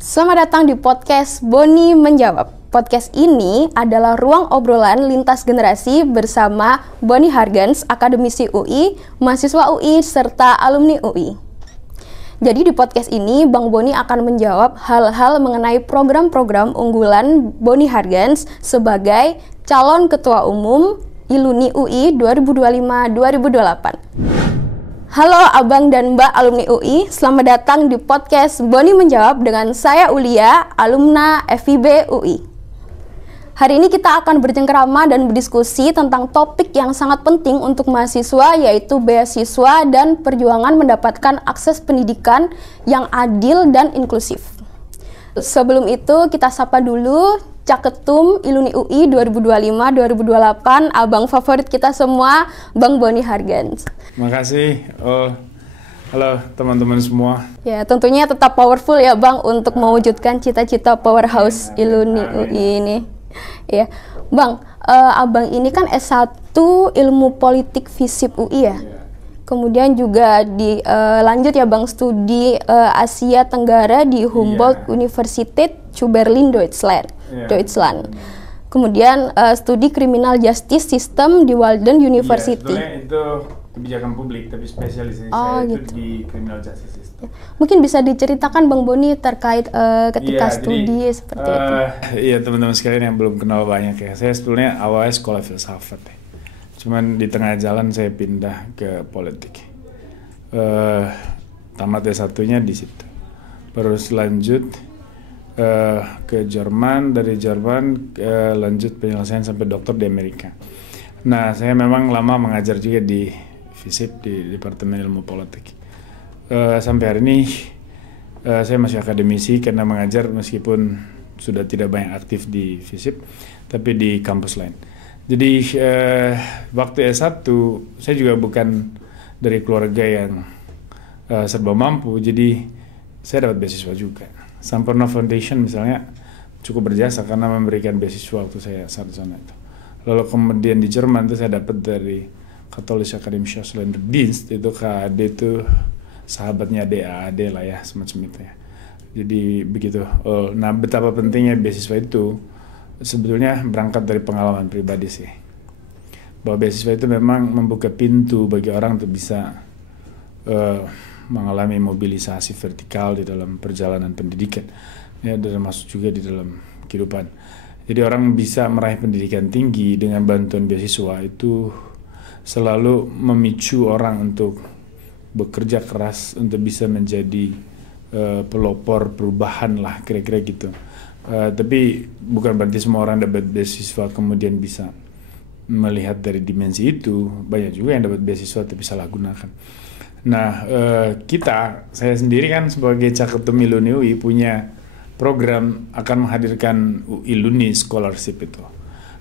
Selamat datang di podcast Boni Menjawab. Podcast ini adalah ruang obrolan lintas generasi bersama Boni Hargens, akademisi UI, mahasiswa UI, serta alumni UI. Jadi di podcast ini, Bang Boni akan menjawab hal-hal mengenai program-program unggulan Boni Hargens sebagai calon ketua umum ILUNI UI 2025-2028. Halo Abang dan Mbak alumni UI, selamat datang di podcast Boni Menjawab dengan saya Ulia, alumna FIB UI. Hari ini kita akan bercengkerama dan berdiskusi tentang topik yang sangat penting untuk mahasiswa, yaitu beasiswa dan perjuangan mendapatkan akses pendidikan yang adil dan inklusif. Sebelum itu kita sapa dulu Caketum ILUNI UI 2025-2028, abang favorit kita semua, Bang Boni Hargens. Makasih. Halo teman-teman semua. Ya, tentunya tetap powerful ya Bang untuk mewujudkan cita-cita powerhouse ILUNI UI ini. Ya, Bang, abang ini kan S1 Ilmu Politik FISIP UI ya. Kemudian juga lanjut ya Bang studi Asia Tenggara di Humboldt Universität zu Berlin, Deutschland. Kemudian studi Criminal Justice System di Walden University. Sebenarnya itu kebijakan publik, tapi spesialisasi saya itu di Criminal Justice System. Mungkin bisa diceritakan Bang Boni terkait ketika studi seperti itu. Iya teman-teman sekalian yang belum kenal banyak ya. Saya sebetulnya awalnya sekolah filsafat ya. Cuman di tengah jalan saya pindah ke politik. Tamat S1-nya di situ. Terus lanjut ke Jerman, dari Jerman lanjut penyelesaian sampai doktor di Amerika. Nah, saya memang lama mengajar juga di FISIP di Departemen Ilmu Politik. Sampai hari ini saya masih akademisi karena mengajar meskipun sudah tidak banyak aktif di FISIP, tapi di kampus lain. Jadi waktu S1 saya juga bukan dari keluarga yang serba mampu, jadi saya dapat beasiswa juga. Sampurna Foundation misalnya cukup berjasa karena memberikan beasiswa waktu saya saat di sana itu. Lalu kemudian di Jerman itu saya dapat dari Katholische Akademische Ausländerdienst, itu KAD itu sahabatnya DAAD lah ya, semacam itu ya. Jadi begitu. Nah, betapa pentingnya beasiswa itu sebetulnya berangkat dari pengalaman pribadi sih. Bahwa beasiswa itu memang membuka pintu bagi orang untuk bisa mengalami mobilisasi vertikal di dalam perjalanan pendidikan, ya, dan masuk juga di dalam kehidupan. Jadi orang bisa meraih pendidikan tinggi dengan bantuan beasiswa itu selalu memicu orang untuk bekerja keras untuk bisa menjadi pelopor perubahan lah, kira-kira gitu. Tapi bukan berarti semua orang dapat beasiswa kemudian bisa melihat dari dimensi itu. Banyak juga yang dapat beasiswa tapi salah gunakan. Nah, saya sendiri kan sebagai Caketum ILUNI UI punya program akan menghadirkan ILUNI Scholarship itu.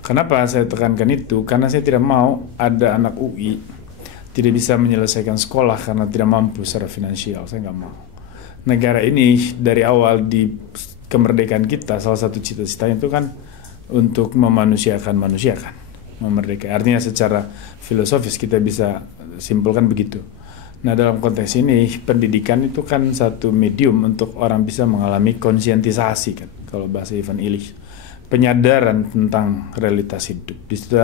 Kenapa saya tekankan itu? Karena saya tidak mau ada anak UI tidak bisa menyelesaikan sekolah karena tidak mampu secara finansial. Saya nggak mau. Negara ini dari awal di kemerdekaan kita, salah satu cita-citanya itu kan untuk memanusiakan manusia kan. Memerdeka. Artinya secara filosofis kita bisa simpulkan begitu. Nah, dalam konteks ini pendidikan itu kan satu medium untuk orang bisa mengalami konsientisasi kan, kalau bahasa Ivan Illich, penyadaran tentang realitas hidup. Di situ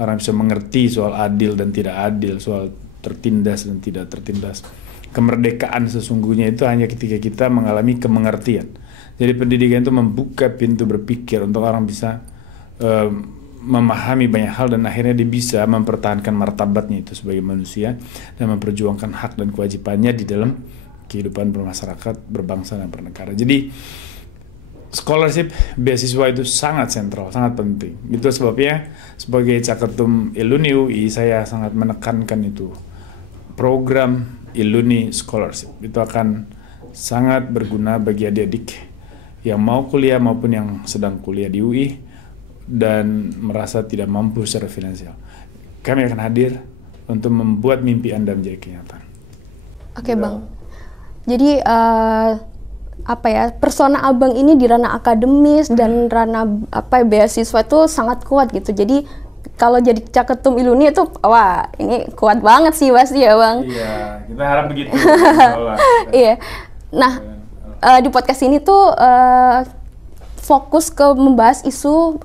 orang bisa mengerti soal adil dan tidak adil, soal tertindas dan tidak tertindas. Kemerdekaan sesungguhnya itu hanya ketika kita mengalami kemengertian. Jadi pendidikan itu membuka pintu berpikir untuk orang bisa memahami banyak hal dan akhirnya dia bisa mempertahankan martabatnya itu sebagai manusia dan memperjuangkan hak dan kewajibannya di dalam kehidupan bermasyarakat, berbangsa dan bernegara. Jadi scholarship beasiswa itu sangat sentral, sangat penting. Itu sebabnya sebagai Caketum ILUNI UI saya sangat menekankan itu. Program ILUNI Scholarship itu akan sangat berguna bagi adik-adik yang mau kuliah maupun yang sedang kuliah di UI dan merasa tidak mampu secara finansial. Kami akan hadir untuk membuat mimpi Anda menjadi kenyataan. Oke Bang, jadi persona Abang ini di ranah akademis dan ranah beasiswa itu sangat kuat gitu. Jadi kalau jadi Caketum ILUNI itu, wah ini kuat banget sih pasti ya Bang. Iya, kita harap begitu. Iya. Nah, di podcast ini tuh fokus ke membahas isu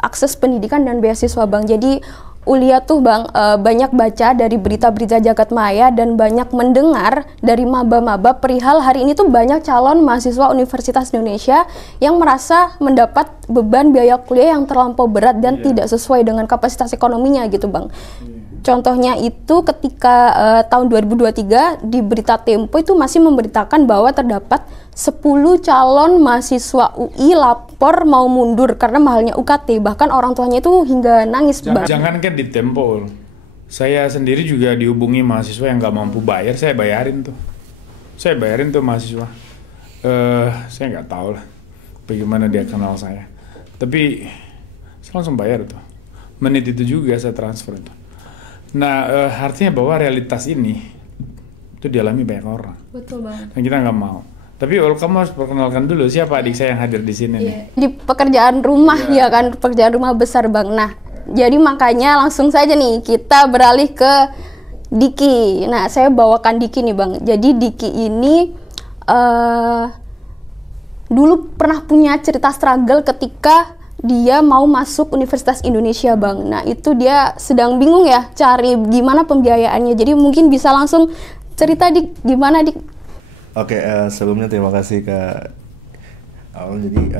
akses pendidikan dan beasiswa Bang. Jadi Ulia tuh Bang banyak baca dari berita-berita jagat maya dan banyak mendengar dari maba-maba perihal hari ini tuh banyak calon mahasiswa Universitas Indonesia yang merasa mendapat beban biaya kuliah yang terlampau berat dan tidak sesuai dengan kapasitas ekonominya gitu Bang. Contohnya itu ketika tahun 2023 di berita Tempo itu masih memberitakan bahwa terdapat 10 calon mahasiswa UI lapor mau mundur karena mahalnya UKT. Bahkan orang tuanya itu hingga nangis. Jangan kan di Tempo, saya sendiri juga dihubungi mahasiswa yang nggak mampu bayar, saya bayarin tuh mahasiswa. Saya nggak tahu lah bagaimana dia kenal saya, tapi saya langsung bayar tuh. Menit itu juga saya transfer tuh. Nah, artinya bahwa realitas ini itu dialami banyak orang. Betul banget. Dan kita nggak mau. Tapi kamu harus perkenalkan dulu siapa adik saya yang hadir di sini nih. Di pekerjaan rumah ya kan, pekerjaan rumah besar Bang. Nah, jadi makanya langsung saja nih kita beralih ke Diki. Nah, saya bawakan Diki nih Bang. Jadi Diki ini dulu pernah punya cerita struggle ketika dia mau masuk Universitas Indonesia Bang. Nah itu dia sedang bingung ya cari gimana pembiayaannya. Jadi mungkin bisa langsung cerita Dik, gimana Dik? Oke, sebelumnya terima kasih Kak Aul. Jadi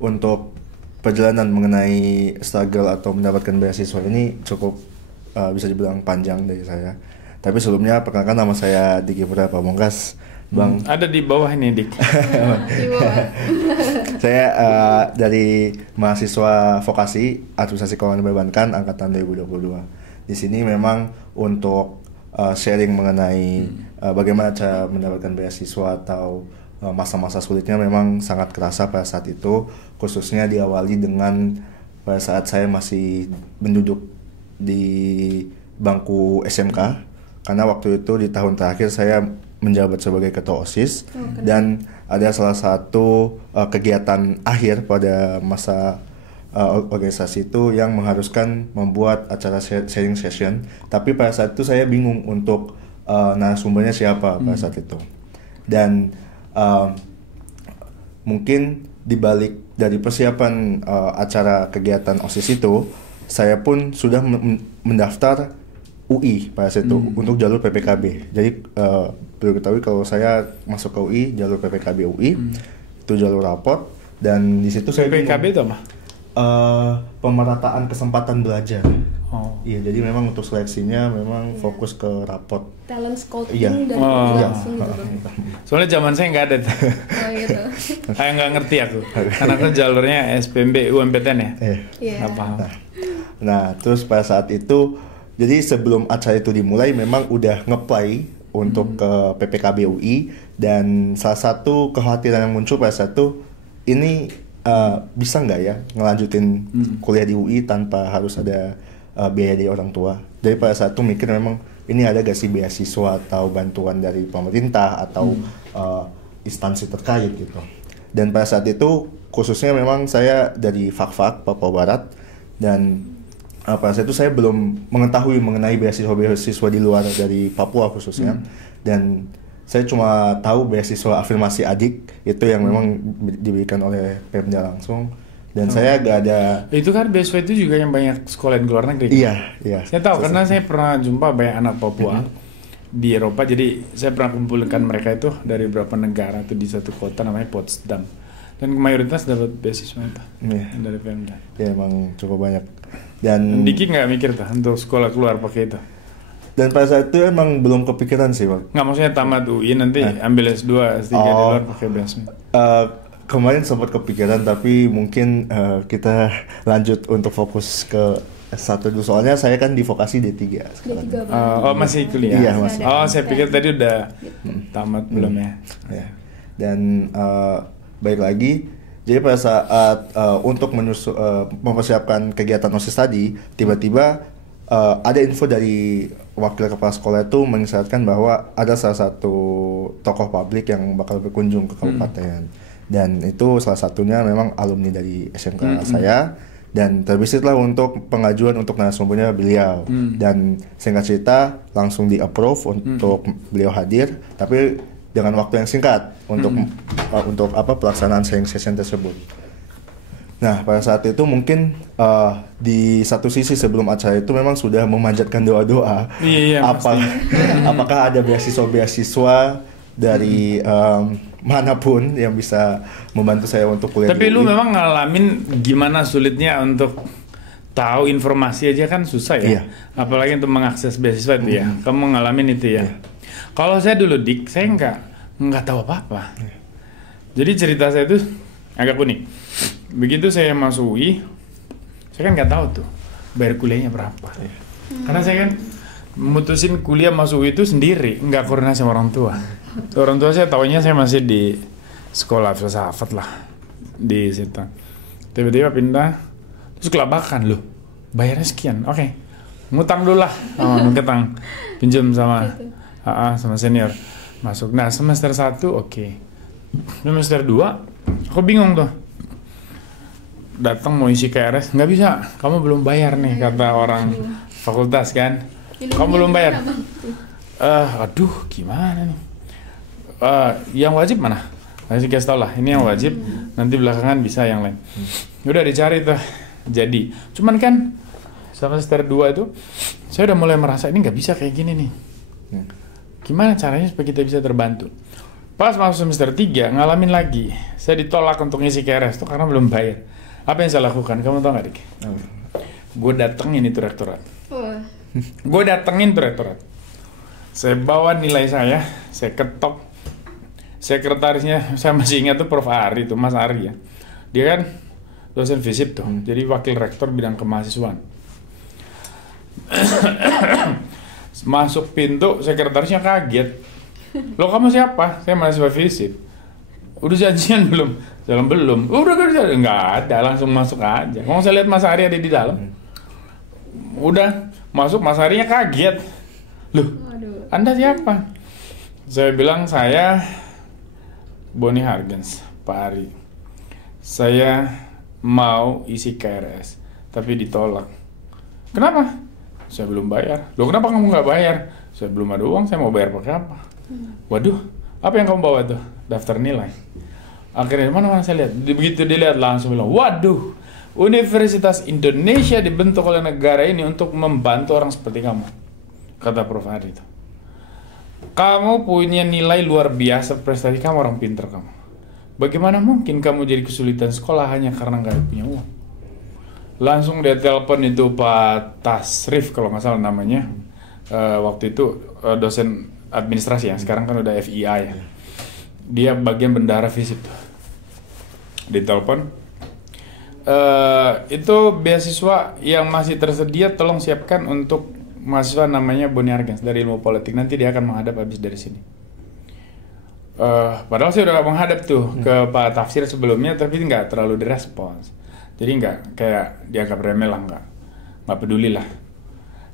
untuk perjalanan mengenai struggle atau mendapatkan beasiswa ini cukup bisa dibilang panjang dari saya. Tapi sebelumnya perkenalkan, nama saya Diki Putra Pamungkas. Bang. Ada di bawah ini Dik. Di bawah. Saya dari mahasiswa vokasi administrasi keuangan perbankan angkatan 2022. Di sini memang untuk sharing mengenai bagaimana cara mendapatkan beasiswa atau masa-masa sulitnya memang sangat kerasa pada saat itu, khususnya diawali dengan pada saat saya masih menduduk di bangku SMK, karena waktu itu di tahun terakhir saya menjabat sebagai ketua OSIS dan ada salah satu kegiatan akhir pada masa organisasi itu yang mengharuskan membuat acara sharing session, tapi pada saat itu saya bingung untuk narasumbernya siapa pada saat itu. Dan mungkin dibalik dari persiapan acara kegiatan OSIS itu, saya pun sudah mendaftar UI pada saat itu untuk jalur PPKB. Jadi perlu ketahui kalau saya masuk ke UI jalur PPKB UI itu jalur raport, dan di situ saya PPKB itu apa? Pemerataan kesempatan belajar. Oh. Iya, jadi memang untuk seleksinya memang fokus ke raport. Talent scouting dan Iya. langsung gitu Bang. Soalnya zaman saya nggak ada. Oh gitu. Kayak nggak ngerti aku. Karena aku jalurnya SPMB UMPTN ya. Iya. Nggak paham. Nah, terus pada saat itu, jadi sebelum acara itu dimulai memang udah nge-play untuk ke PPKB UI, dan salah satu kekhawatiran yang muncul pada saat itu, ini bisa nggak ya ngelanjutin kuliah di UI tanpa harus ada biaya dari orang tua. Jadi pada saat itu mikir memang ini ada gak sih beasiswa atau bantuan dari pemerintah atau instansi terkait gitu. Dan pada saat itu khususnya memang saya dari Fakfak Papua Barat, dan pada saat itu saya belum mengetahui mengenai beasiswa di luar dari Papua khususnya, dan saya cuma tahu beasiswa afirmasi adik itu yang memang diberikan oleh Pemda langsung, dan saya gak ada. Itu kan beasiswa itu juga yang banyak sekolah di luar negeri. Iya. Saya tahu karena saya pernah jumpa banyak anak Papua di Eropa, jadi saya pernah kumpulkan mereka itu dari beberapa negara itu di satu kota namanya Potsdam, dan mayoritas dapat beasiswa itu dari Pemda. Ya emang cukup banyak. Dan Diki nggak mikir tuh untuk sekolah keluar pakai itu? Dan pada saat itu emang belum kepikiran sih Bang. Nggak, maksudnya tamat UI nanti ambil S2, S3 di luar pakai beasiswa. Kemarin sempat kepikiran, tapi mungkin kita lanjut untuk fokus ke S1 dulu, soalnya saya kan di vokasi D3 sekarang. Oh masih kuliah? Iya masih. Oh saya pikir tadi udah tamat belum ya? Dan baik lagi, jadi pada saat untuk mempersiapkan kegiatan OSIS tadi, tiba-tiba ada info dari wakil kepala sekolah itu mengisyaratkan bahwa ada salah satu tokoh publik yang bakal berkunjung ke kabupaten, dan itu salah satunya memang alumni dari SMK saya, dan terbitlah untuk pengajuan untuk narasumbernya beliau, dan singkat cerita langsung di approve untuk beliau hadir. Tapi dengan waktu yang singkat untuk pelaksanaan sharing session tersebut. Nah, pada saat itu mungkin di satu sisi sebelum acara itu memang sudah memanjatkan doa-doa. Apakah ada beasiswa dari manapun yang bisa membantu saya untuk kuliah. Tapi lu memang ngalamin gimana sulitnya untuk tahu informasi aja kan susah ya. Apalagi untuk mengakses beasiswa itu ya. Kamu ngalamin itu ya. Kalau saya dulu Dik, saya nggak tahu apa-apa. Jadi cerita saya itu agak unik. Begitu saya masuk UI, saya kan nggak tahu tuh bayar kuliahnya berapa. Karena saya kan mutusin kuliah masuk UI itu sendiri, nggak koordinasi sama orang tua. Orang tua saya taunya saya masih di sekolah filsafat lah di situ. Tiba-tiba pindah, terus kelabakan loh, bayarnya sekian. Oke, ngutang dulu lah, ngutang, pinjam sama senior. Masuk. Nah semester 1 oke. Semester 2 aku bingung tuh. Datang mau isi KRS, nggak bisa, kamu belum bayar nih kata orang fakultas kan. Kamu belum bayar. Aduh gimana nih. Yang wajib mana? Masih kasih tau lah, ini yang wajib. Nanti belakangan bisa yang lain. Udah dicari tuh. Jadi, cuman kan semester 2 itu saya udah mulai merasa ini nggak bisa kayak gini nih. Gimana caranya supaya kita bisa terbantu? Pas masuk semester 3 ngalamin lagi. Saya ditolak untuk ngisi KRS tuh karena belum bayar. Apa yang saya lakukan? Kamu tau gak Dik? Gue datengin itu rektorat. Saya bawa nilai saya ketok. Sekretarisnya, saya masih ingat tuh Prof. Ari tuh, Mas Ari ya. Dia kan dosen FISIP tuh, jadi wakil rektor bidang kemahasiswaan. Masuk pintu, sekretarisnya kaget. Loh kamu siapa? Saya mahasiswa FISIP. Udah janjian belum? Dalam belum. Udah kerja nggak ada, langsung masuk aja. Mau saya lihat Mas Ari ada di dalam. Udah masuk, Mas Arinya kaget. Loh, Anda siapa? Saya bilang saya Boni Hargens, Pak Ari. Saya mau isi KRS, tapi ditolak. Kenapa? Saya belum bayar. Loh kenapa kamu nggak bayar? Saya belum ada uang, saya mau bayar pakai apa? Waduh, apa yang kamu bawa tuh? Daftar nilai. Akhirnya mana saya lihat, begitu dilihat langsung bilang, waduh, Universitas Indonesia dibentuk oleh negara ini untuk membantu orang seperti kamu, kata Prof. Ari itu. Kamu punya nilai luar biasa, prestasi kamu orang pintar kamu. Bagaimana mungkin kamu jadi kesulitan sekolah hanya karena nggak punya uang? Langsung dia telepon itu Pak Tasrif kalau nggak salah namanya, waktu itu dosen administrasi ya, sekarang kan udah FIA ya. Dia bagian bendahara FISIP tuh. Ditelepon, itu beasiswa yang masih tersedia tolong siapkan untuk mahasiswa namanya Boni Hargens dari ilmu politik, nanti dia akan menghadap habis dari sini. Padahal saya udah menghadap tuh ke Pak Tafsir sebelumnya, tapi nggak terlalu direspons, jadi nggak kayak dianggap remeh lah, nggak peduli lah.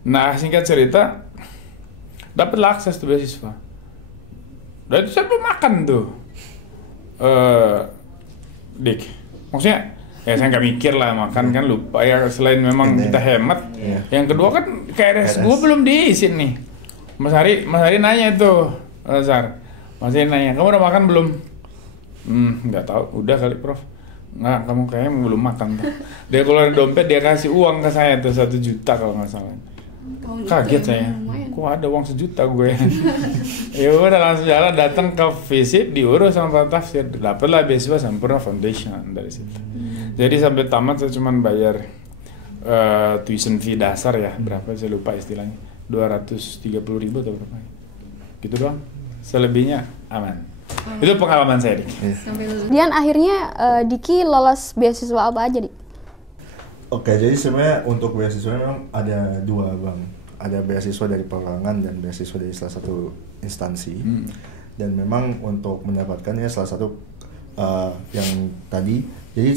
Nah singkat cerita, dapatlah akses tuh beasiswa. Dan itu saya belum makan tuh, Dik. Maksudnya, ya saya nggak mikir lah makan kan lupa ya, selain memang kita hemat. Yang kedua kan KRS gue belum diisi nih. Mas Hari nanya itu, Mas Hari nanya, kamu udah makan belum? Nggak tahu, udah kali Prof. Nggak, kamu kayaknya belum makan tuh. Dia keluar dompet, dia kasih uang ke saya tuh 1 juta kalau nggak salah. Kaget saya, kok ada uang 1 juta gue. Ya udah langsung jalan datang ke FISIP, diurus sama Pak Tafsir, dapatlah beasiswa Sampurna Foundation dari situ. Jadi sampai tamat saya cuma bayar tuition fee dasar ya, berapa saya lupa istilahnya, 230.000 atau berapa, gitu doang. Selebihnya aman. Itu pengalaman saya, Dik. Dan akhirnya Diki lolos beasiswa apa aja, Dik? Oke, jadi sebenarnya untuk beasiswa memang ada 2 Bang. Ada beasiswa dari perorangan dan beasiswa dari salah satu instansi. Dan memang untuk mendapatkannya salah satu yang tadi, jadi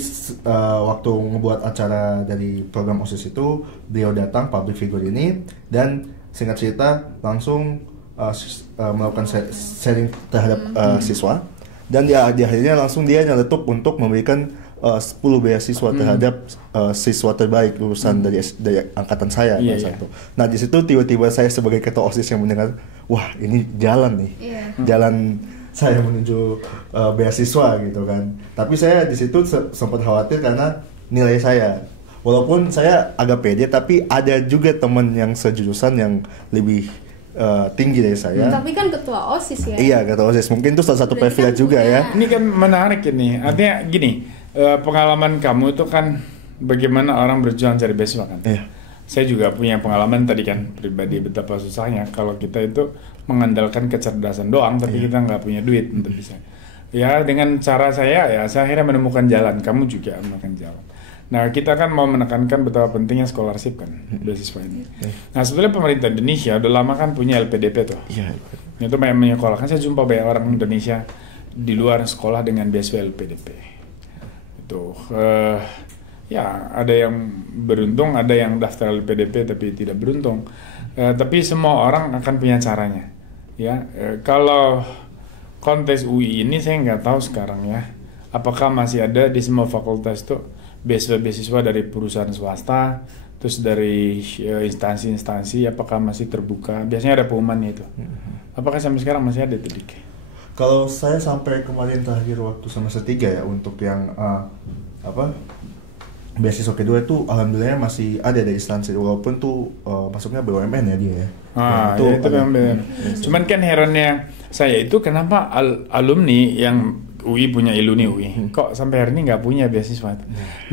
waktu ngebuat acara dari program OSIS itu, beliau datang, public figure ini, dan singkat cerita langsung melakukan sharing terhadap siswa. Dan di akhirnya langsung dia nyeletuk untuk memberikan 10 beasiswa terhadap siswa terbaik lulusan dari angkatan saya. Nah di situ tiba-tiba saya sebagai ketua OSIS yang mendengar, wah ini jalan nih, jalan saya menuju beasiswa gitu kan. Tapi saya di situ sempat khawatir karena nilai saya. Walaupun saya agak pede, tapi ada juga teman yang sejurusan yang lebih tinggi dari saya. Tapi kan ketua OSIS ya. Iya, ketua OSIS. Mungkin itu salah satu privilege juga ya. Ini kan menarik ini. Artinya gini, pengalaman kamu itu kan bagaimana orang berjuang cari beasiswa kan. Iya. Saya juga punya pengalaman tadi kan pribadi betapa susahnya kalau kita itu mengandalkan kecerdasan doang, tapi kita nggak punya duit untuk bisa. Ya dengan cara saya akhirnya menemukan jalan. Kamu juga menemukan jalan. Nah, kita kan mau menekankan betapa pentingnya scholarship kan, beasiswa ini. Nah, sebetulnya pemerintah Indonesia udah lama kan punya LPDP tuh. Iya. Itu banyak menyekolahkan. Saya jumpa banyak orang Indonesia di luar sekolah dengan beasiswa LPDP. Itu, ya ada yang beruntung, ada yang daftar LPDP tapi tidak beruntung. Tapi semua orang akan punya caranya. Ya, kalau kontes UI ini saya nggak tahu sekarang ya, apakah masih ada di semua fakultas tuh beasiswa dari perusahaan swasta, terus dari instansi-instansi, apakah masih terbuka? Biasanya ada pengumumannya itu. Apakah sampai sekarang masih ada itu, Dik? Kalau saya sampai kemarin terakhir waktu semester 3 ya, untuk yang beasiswa kedua itu alhamdulillah masih ada dari instansi, walaupun tuh masuknya BUMN ya dia ya. Itu memang benar. Cuman kan herannya saya itu kenapa alumni yang UI punya Iluni UI, kok sampai hari ini nggak punya beasiswa?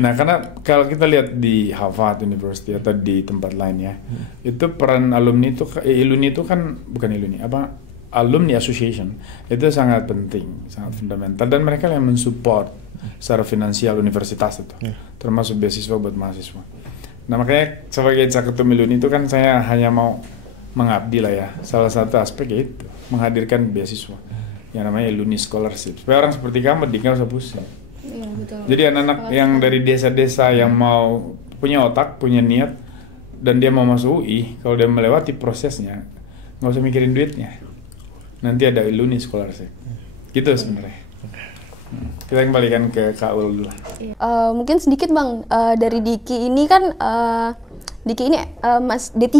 Nah, karena kalau kita lihat di Harvard University atau di tempat lain ya, itu peran alumni itu, Iluni itu kan bukan Iluni, Alumni Association itu sangat penting, sangat fundamental, dan mereka yang mensupport secara finansial universitas itu, termasuk beasiswa buat mahasiswa. Nah, makanya sebagai caketum Iluni itu kan saya hanya mau mengabdi lah ya, salah satu aspek yaitu menghadirkan beasiswa yang namanya Iluni Scholarship, supaya orang seperti kamu nggak usah pusing. Iya, betul. Jadi anak-anak yang dari desa-desa yang mau punya otak, punya niat, dan dia mau masuk UI, kalau dia melewati prosesnya, nggak usah mikirin duitnya. Nanti ada Iluni Scholarship. Gitu sebenarnya. Kita kembalikan ke Kak Ul dulu. Mungkin sedikit Bang, dari Diki ini kan Diki ini Mas D3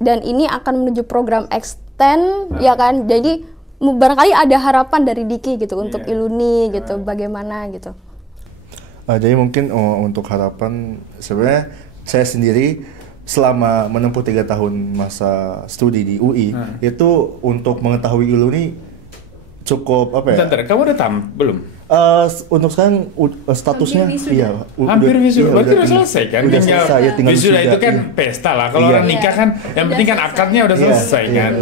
dan ini akan menuju program extend ya kan. Jadi barangkali ada harapan dari Diki gitu untuk Iluni gitu, bagaimana gitu. Jadi mungkin untuk harapan, sebenarnya saya sendiri selama menempuh 3 tahun masa studi di UI itu untuk mengetahui Iluni cukup apa ya? Bentar, kamu udah belum? Untuk sekarang statusnya hampir wisuda. Berarti udah selesai kan? Udah selesai, ya, tinggal wisuda itu kan pesta lah. Kalau orang nikah kan yang penting kan akadnya udah selesai kan.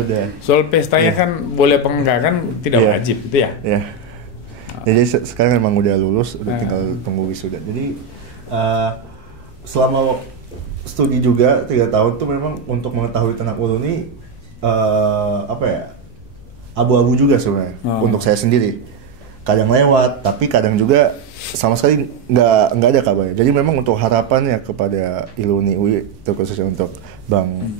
Soal pestanya kan boleh apa enggak kan tidak wajib gitu ya. Iya. Jadi sekarang memang udah lulus, udah tinggal tunggu wisuda. Jadi selama studi juga 3 tahun tuh memang untuk mengetahui tentang Iluni abu-abu juga sebenarnya untuk saya sendiri. Kadang lewat, tapi kadang juga sama sekali nggak ada kabarnya. Jadi memang untuk harapannya kepada Iluni UI, terkhususnya untuk Bang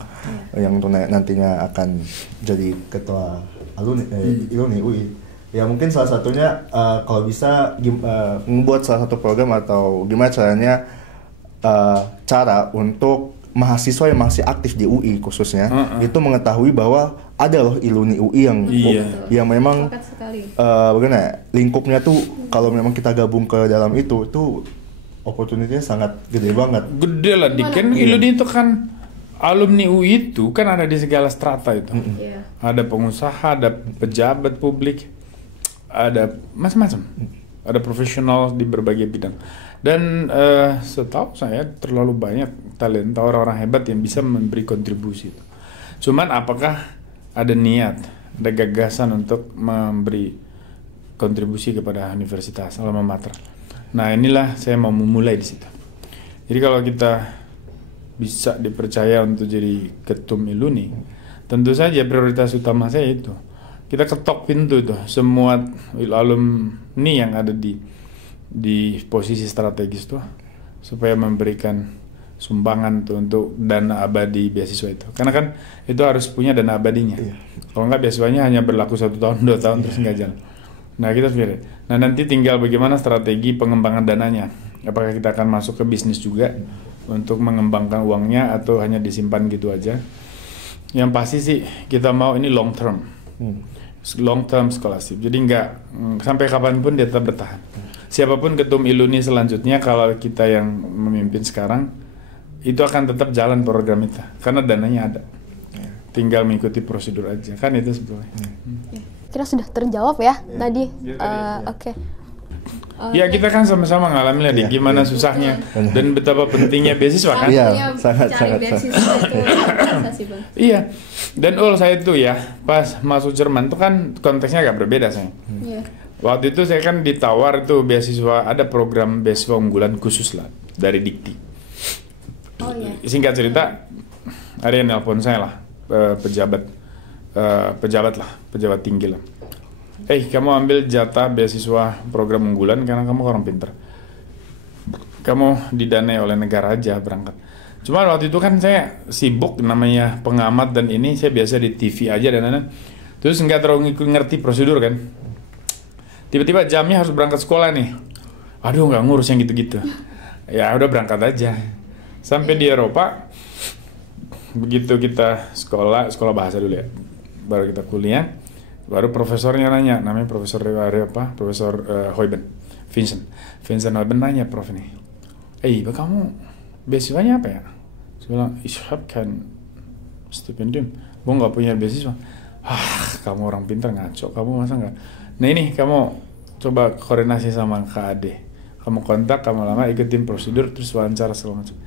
yang nantinya akan jadi ketua Iluni UI, ya mungkin salah satunya kalau bisa membuat salah satu program atau gimana caranya cara untuk mahasiswa yang masih aktif di UI khususnya itu mengetahui bahwa ada loh Iluni UI yang memang bagaimana lingkupnya tuh kalau memang kita gabung ke dalam itu opportunity-nya sangat gede banget. Gede lah, kan Iluni itu kan alumni UI itu kan ada di segala strata itu. Ada pengusaha, ada pejabat publik, ada macam-macam. Ada profesional di berbagai bidang. Dan setahu saya terlalu banyak talenta orang-orang hebat yang bisa memberi kontribusi. Cuman apakah ada niat, ada gagasan untuk memberi kontribusi kepada universitas, alma mater. Nah, inilah saya mau memulai di situ. Jadi kalau kita bisa dipercaya untuk jadi ketum Iluni, tentu saja prioritas utama saya itu. Kita ketok pintu tuh semua alumni yang ada di posisi strategis tuh supaya memberikan sumbangan tuh untuk dana abadi beasiswa itu, karena kan itu harus punya dana abadinya. Kalau nggak beasiswanya hanya berlaku 1 tahun 2 tahun terus nggak jalan. Nah kita pikir, nah nanti tinggal bagaimana strategi pengembangan dananya, apakah kita akan masuk ke bisnis juga untuk mengembangkan uangnya atau hanya disimpan gitu aja. Yang pasti sih kita mau ini long term. long term scholarship. Jadi nggak sampai kapanpun dia tetap bertahan. Siapapun ketum Iluni selanjutnya kalau kita yang memimpin sekarang itu akan tetap jalan program itu karena dananya ada. Tinggal mengikuti prosedur aja kan itu sebetulnya. Kira sudah terjawab ya tadi. Oke. Ya kita kan sama-sama ngalamin lah gimana susahnya dan betapa pentingnya beasiswa kan. Iya, sangat. Iya. Dan saya tuh ya pas masuk Jerman tuh kan konteksnya agak berbeda saya. Waktu itu saya kan ditawar tuh beasiswa, ada program beasiswa unggulan khusus lah dari Dikti. Singkat cerita ada yang nelpon saya lah, pejabat tinggi lah. Kamu ambil jatah beasiswa program unggulan karena kamu orang pinter. Kamu didanai oleh negara aja berangkat. Cuma waktu itu kan saya sibuk namanya pengamat dan ini saya biasa di TV aja dan lain-lain. Terus nggak terlalu ngerti prosedur kan. Tiba-tiba jamnya harus berangkat sekolah nih. Aduh nggak ngurus yang gitu-gitu. Ya udah berangkat aja. Sampai di Eropa, begitu kita sekolah bahasa dulu ya. Baru kita kuliah. Baru profesornya nanya, namanya Profesor Heuben, Vincent Heuben nanya Prof nih, kamu beasiswanya apa ya? Saya bilang, ich habe kein Stipendium, gue nggak punya beasiswa. Kamu orang pintar ngaco, kamu masa nggak? Nah ini kamu coba koordinasi sama KAD, kamu kontak, kamu lama ikutin prosedur, terus wawancara segala macam.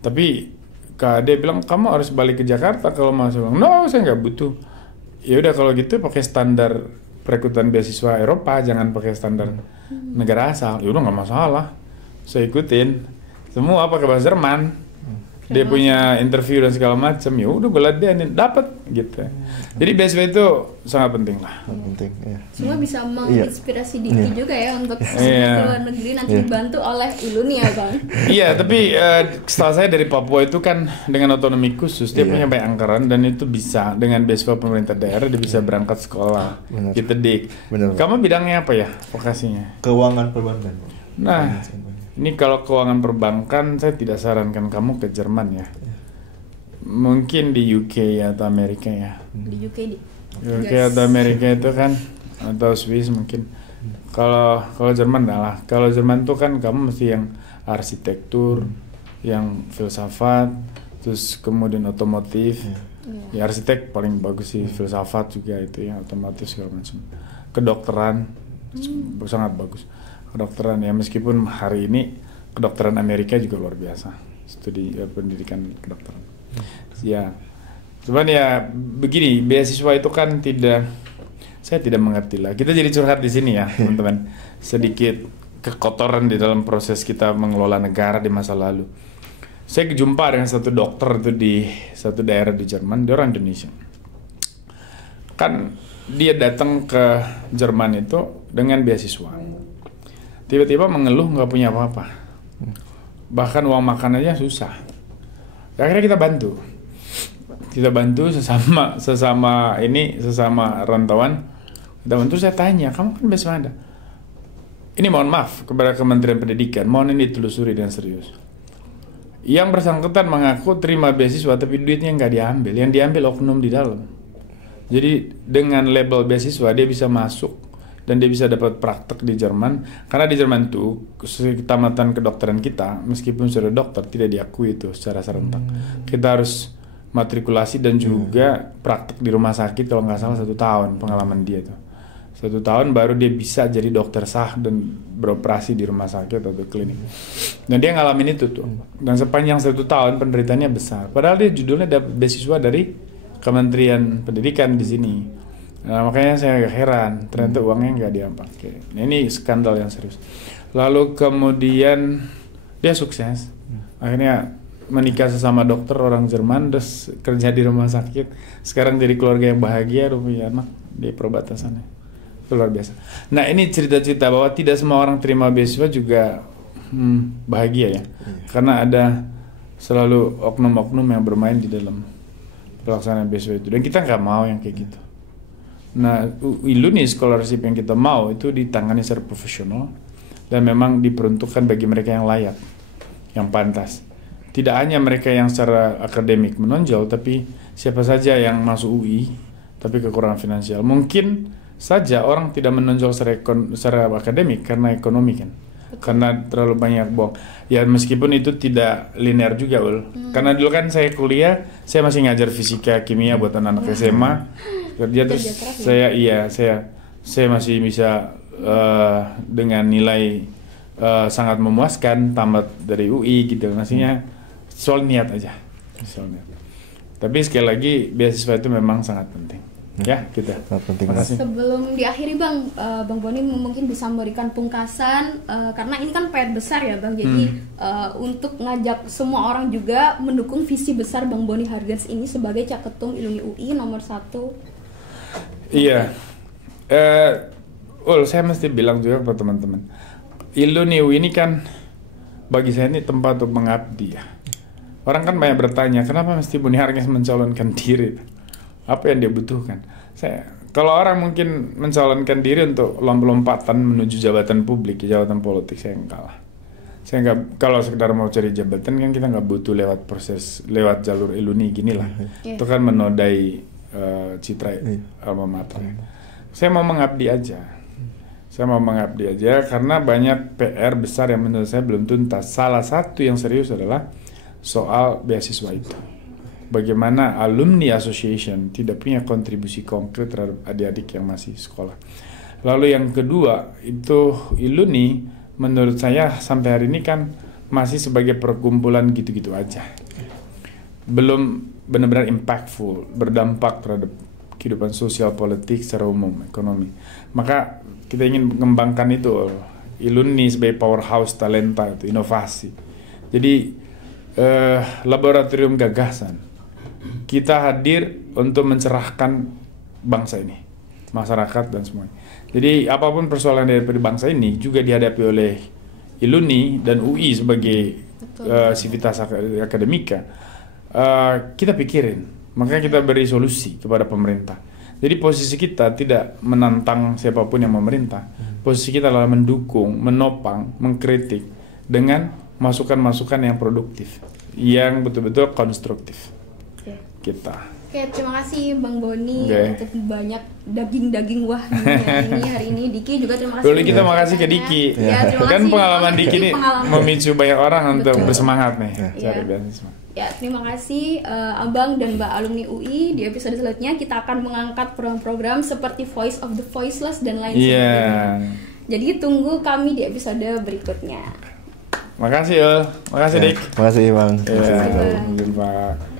Tapi KAD bilang kamu harus balik ke Jakarta kalau masuk. No, saya nggak butuh. Ya udah kalau gitu pakai standar perekrutan beasiswa Eropa, jangan pakai standar negara asal. Ya udah nggak masalah, saya ikutin semua pakai bahasa Jerman. Dia punya interview dan segala macam. Ya udah gue ladenin, dapat gitu. Jadi beasiswa itu sangat penting lah. Penting. Ya. Semua bisa menginspirasi Diki juga ya untuk ke luar negeri nanti dibantu oleh Iluni ya Bang. Iya, tapi setelah saya dari Papua itu kan dengan otonomi khusus dia punya banyak anggaran dan itu bisa dengan beasiswa pemerintah daerah dia bisa berangkat sekolah. Gitu Dik. Kamu bidangnya apa ya vokasinya? Keuangan perbankan. Nah, ini kalau keuangan perbankan saya tidak sarankan kamu ke Jerman ya. Mungkin di UK atau Amerika ya. Di UK atau Amerika itu kan atau Swiss mungkin. Kalau Jerman lah. Kalau Jerman tuh kan kamu mesti yang arsitektur, yang filsafat, terus kemudian otomotif. Ya arsitek paling bagus sih, filsafat juga itu ya, otomotif segala macam. Kedokteran sangat bagus. Kedokteran ya meskipun hari ini kedokteran Amerika juga luar biasa studi pendidikan kedokteran. Ya, cuman ya begini beasiswa itu kan saya tidak mengerti lah. Kita jadi curhat di sini ya teman-teman. Sedikit kekotoran di dalam proses kita mengelola negara di masa lalu. Saya jumpa dengan satu dokter itu di satu daerah di Jerman, dia orang Indonesia. Kan dia datang ke Jerman itu dengan beasiswa. Tiba-tiba mengeluh nggak punya apa-apa, bahkan uang makan aja susah. Akhirnya kita bantu sesama rantauan. Kita bantu. Saya tanya, kamu kan beasiswa ada? Ini mohon maaf kepada Kementerian Pendidikan, mohon ini ditelusuri dengan serius. Yang bersangkutan mengaku terima beasiswa tapi duitnya nggak diambil, yang diambil oknum di dalam. Jadi dengan label beasiswa dia bisa masuk dan dia bisa dapat praktek di Jerman, karena di Jerman tuh ketamatan kedokteran kita meskipun sudah dokter tidak diakui itu secara serentak. Kita harus matrikulasi dan juga praktek di rumah sakit kalau nggak salah 1 tahun pengalaman dia tuh. 1 tahun baru dia bisa jadi dokter sah dan beroperasi di rumah sakit atau klinik. Dan dia ngalamin itu tuh. Dan sepanjang 1 tahun penderitaannya besar. Padahal dia judulnya dapat beasiswa dari Kementerian Pendidikan di sini. Nah, makanya saya agak heran, ternyata uangnya nggak dia pakai. Nah, ini skandal yang serius. Lalu kemudian dia sukses, akhirnya menikah sesama dokter orang Jerman, terus kerja di rumah sakit. Sekarang jadi keluarga yang bahagia, punya anak di perbatasannya. Itu luar biasa. Nah ini cerita-cerita bahwa tidak semua orang terima beasiswa juga bahagia ya, karena ada selalu oknum-oknum yang bermain di dalam pelaksanaan beasiswa itu, dan kita nggak mau yang kayak gitu. Nah, Iluni scholarship yang kita mau itu ditangani secara profesional dan memang diperuntukkan bagi mereka yang layak, yang pantas. Tidak hanya mereka yang secara akademik menonjol, tapi siapa saja yang masuk UI tapi kekurangan finansial. Mungkin saja orang tidak menonjol secara akademik karena ekonomi kan. Karena terlalu banyak bohong. Ya meskipun itu tidak linear juga, Karena dulu kan saya kuliah, saya masih ngajar fisika, kimia buat anak-anak SMA. Kerja terus saya masih bisa dengan nilai sangat memuaskan tamat dari UI gitu. Maksudnya soal niat aja. Soal niat. Tapi sekali lagi beasiswa itu memang sangat penting. Ya, kita. Penting. Sebelum diakhiri Bang, Bang Boni mungkin bisa memberikan pungkasan karena ini kan PR besar ya Bang. Jadi untuk ngajak semua orang juga mendukung visi besar Bang Boni Hargens ini sebagai Caketum Iluni UI nomor 1. Iya. Saya mesti bilang juga kepada teman-teman. Iluni UI ini kan bagi saya ini tempat untuk mengabdi ya. Orang kan banyak bertanya, kenapa mesti Boni Hargens mencalonkan diri? Apa yang dia butuhkan? Kalau orang mungkin mencalonkan diri untuk lompat-lompatan menuju jabatan publik, jabatan politik, saya enggak lah. Saya enggak, kalau sekedar mau cari jabatan kan kita nggak butuh lewat proses, lewat jalur iluni gini lah. Itu kan menodai citra alma mater. Saya mau mengabdi aja. Karena banyak PR besar yang menurut saya belum tuntas. Salah satu yang serius adalah soal beasiswa itu. Bagaimana Alumni Association tidak punya kontribusi konkret terhadap adik-adik yang masih sekolah. Lalu yang kedua itu Iluni menurut saya sampai hari ini kan masih sebagai perkumpulan gitu-gitu aja. Belum benar-benar impactful, berdampak terhadap kehidupan sosial politik secara umum, ekonomi. Maka kita ingin mengembangkan itu Iluni sebagai powerhouse talenta itu, inovasi. Jadi laboratorium gagasan. Kita hadir untuk mencerahkan bangsa ini, masyarakat dan semuanya. Jadi apapun persoalan dari bangsa ini juga dihadapi oleh Iluni dan UI sebagai sivitas akademika. Kita pikirin, makanya kita beri solusi kepada pemerintah. Jadi posisi kita tidak menantang siapapun yang memerintah. Posisi kita adalah mendukung, menopang, mengkritik dengan masukan-masukan yang produktif, yang betul-betul konstruktif. Kita. Oke, terima kasih Bang Boni untuk banyak daging-daging wah ini hari ini. Diki juga terima kasih. Dulu kita makasih ke Diki. Ya, kan pengalaman Diki ini memicu banyak orang untuk bersemangat nih cari beasiswa. Ya, terima kasih Abang dan Mbak alumni UI. Di episode selanjutnya kita akan mengangkat program-program seperti Voice of the Voiceless dan lain sebagainya. Jadi tunggu kami di episode berikutnya. Makasih Makasih Dik. Makasih Bang. Terima kasih Pak.